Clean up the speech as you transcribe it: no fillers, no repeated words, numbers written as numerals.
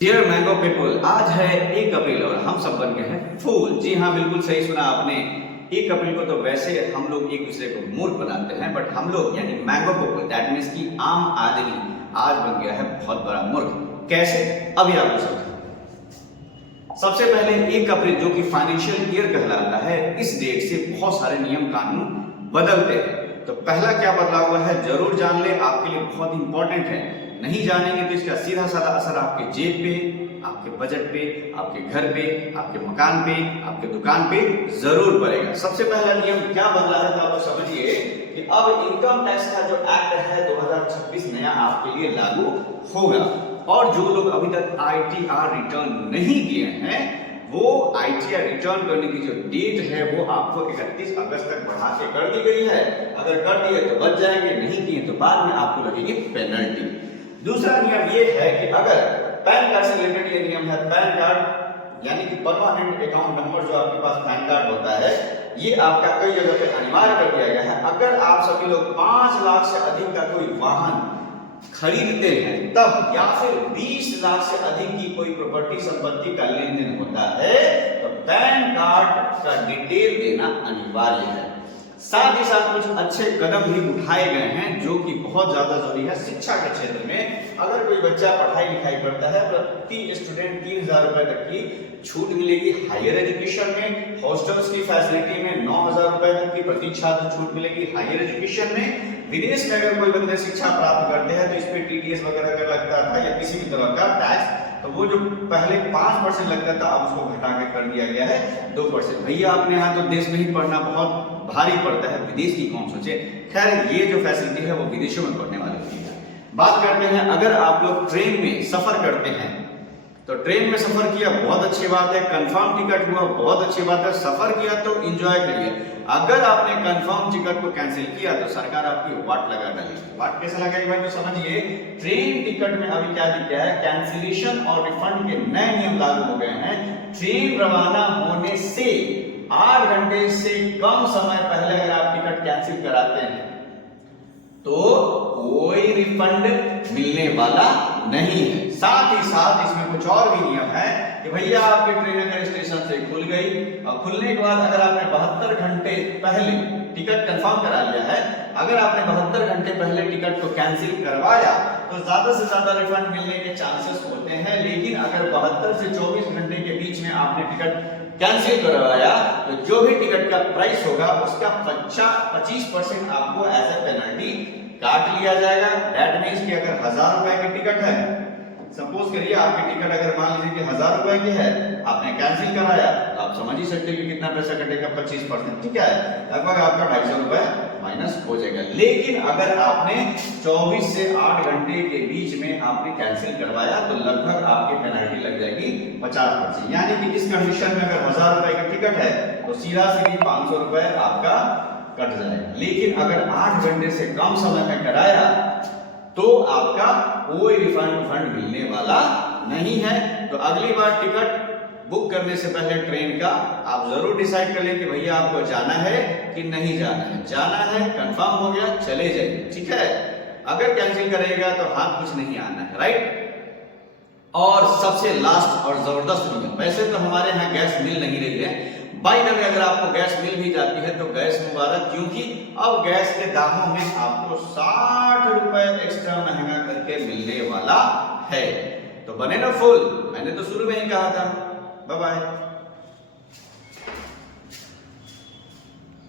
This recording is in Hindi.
डियर मैंगो पीपल, आज है 1 अप्रैल और हम सब बन गए हैं फूल। जी हाँ, बिल्कुल सही सुना आपने। 1 अप्रैल को तो वैसे हम लोग एक दूसरे को मूर्ख बनाते हैं, बट हम लोग यानी मैंगो पीपल, दैट मीन्स कि आम आदमी आज बन गया है बहुत बड़ा मूर्ख। कैसे? अभी आपको समझें। सबसे पहले 1 अप्रैल जो कि फाइनेंशियल ईयर कहलाता है, इस डेट से बहुत सारे नियम कानून बदलते हैं। तो पहला क्या बदलाव हुआ है जरूर जान ले, आपके लिए बहुत इंपॉर्टेंट है। नहीं जानेंगे तो इसका सीधा साधा असर आपके जेब पे, आपके बजट पे, आपके घर पे, आपके मकान पे, आपके दुकान पे जरूर पड़ेगा। सबसे पहला नियम क्या बदला है तो आप समझिए कि अब इनकम टैक्स का जो एक्ट है 2026 नया आपके लिए लागू होगा। और जो लोग अभी तक आईटीआर रिटर्न नहीं किए हैं, वो आईटीआर रिटर्न करने की जो डेट है वो आपको 31 अगस्त तक बढ़ा के कर दी गई है। अगर कर दिए तो बच जाएंगे, नहीं किए तो बाद में आपको लगेगी पेनल्टी। दूसरा नियम ये है कि अगर पैन कार्ड से रिलेटेड ये नियम है, पैन कार्ड यानी कि परमानेंट अकाउंट नंबर जो आपके पास पैन कार्ड होता है, ये आपका कई जगह पे अनिवार्य कर दिया गया है। अगर आप सभी लोग 5 लाख से अधिक का कोई वाहन खरीदते हैं तब, या फिर 20 लाख से अधिक की कोई प्रॉपर्टी संपत्ति का लेन देन होता है, तो पैन कार्ड का डिटेल देना अनिवार्य है। साथ ही साथ कुछ अच्छे कदम भी उठाए गए हैं जो कि बहुत ज्यादा जरूरी है शिक्षा के क्षेत्र में। अगर कोई बच्चा पढ़ाई लिखाई करता है, प्रति स्टूडेंट 3000 रुपए तक की छूट मिलेगी हायर एजुकेशन में। हॉस्टल्स की फैसिलिटी में 9000 रुपए तक की प्रति छात्र छूट मिलेगी हायर एजुकेशन में। विदेश में अगर कोई बंदे शिक्षा प्राप्त करते हैं तो इस पे टीडीएस वगैरह अगर लगता था या किसी भी तरह का टैक्स, तो वो जो पहले 5% लगता था अब उसको घटा के कर दिया गया है 2%। भैया अपने यहाँ तो देश में ही पढ़ना बहुत भारी पड़ता है, विदेश की कौन सोचे। खैर, ये जो फैसिलिटी है वो विदेशों में पढ़ने वालों की है। बात करते हैं, अगर आप लोग ट्रेन में सफर करते हैं तो ट्रेन में सफर किया बहुत अच्छी बात है, कंफर्म टिकट हुआ बहुत अच्छी बात है, सफर किया तो एंजॉय करिए। अगर आपने कंफर्म टिकट को कैंसिल किया तो सरकार आपकी वाट लगा डालेगी। वाट कैसे लगाएगी भाई तो समझिए, ट्रेन टिकट में अभी क्या दिख गया है, कैंसिलेशन और रिफंड के नए नियम लागू हो गए हैं। ट्रेन रवाना होने से 8 घंटे से कम समय पहले अगर आप टिकट कैंसिल कराते हैं तो कोई रिफंड मिलने वाला नहीं है। साथ ही साथ इसमें कुछ और भी नियम है कि भैया आपकी ट्रेन अगर स्टेशन से खुल गई और खुलने के बाद अगर आपने 72 घंटे पहले टिकट कंफर्म करा लिया है, अगर आपने 72 घंटे पहले टिकट को कैंसिल करवाया तो ज्यादा से ज्यादा रिफंड मिलने के चांसेस होते हैं। लेकिन अगर 72 से 24 घंटे के बीच में आपने टिकट कैंसिल करवाया तो जो भी टिकट का प्राइस होगा उसका 25% आपको एज ए पेनल्टी काट लिया जाएगा। दैट मींस कि अगर 1000 रुपए की टिकट है, सपोज करिए आपकी टिकट अगर मान लीजिए कि 1000 रुपए की है, आपने कैंसिल कराया तो आप समझ ही सकते हैं कि कितना पैसा कटेगा, 25%। ठीक है, लगभग आपका 250 रुपए माइनस हो जाएगा। लेकिन अगर आपने 24 से 8 घंटे के बीच में आपने कैंसिल करवाया तो लगभग आपकी पेनल्टी लग जाएगी 50%। यानी कि इस कंडीशन में अगर 1000 रुपए की टिकट है तो सीधा सीधी 500 रुपए आपका कट जाएगा। लेकिन अगर 8 घंटे से कम समय में कराया तो आपका कोई रिफंड फंड मिलने वाला नहीं है। तो अगली बार टिकट बुक करने से पहले ट्रेन का आप जरूर डिसाइड कर लें कि भैया आपको जाना है कि नहीं जाना है। जाना है, कंफर्म हो गया, चले जाइए। ठीक है, अगर कैंसिल करेगा तो हाथ कुछ नहीं आना है, राइट। और सबसे लास्ट और जबरदस्त नियम, वैसे तो हमारे यहाँ गैस मिल नहीं रही है, बाय द वे अगर आपको गैस मिल भी जाती है तो गैस मुबारक, क्योंकि अब गैस के दामों में आपको 60 रुपए एक्स्ट्रा महंगा करके मिलने वाला है। तो बने ना फुल, मैंने तो शुरू में ही कहा था। Bye bye.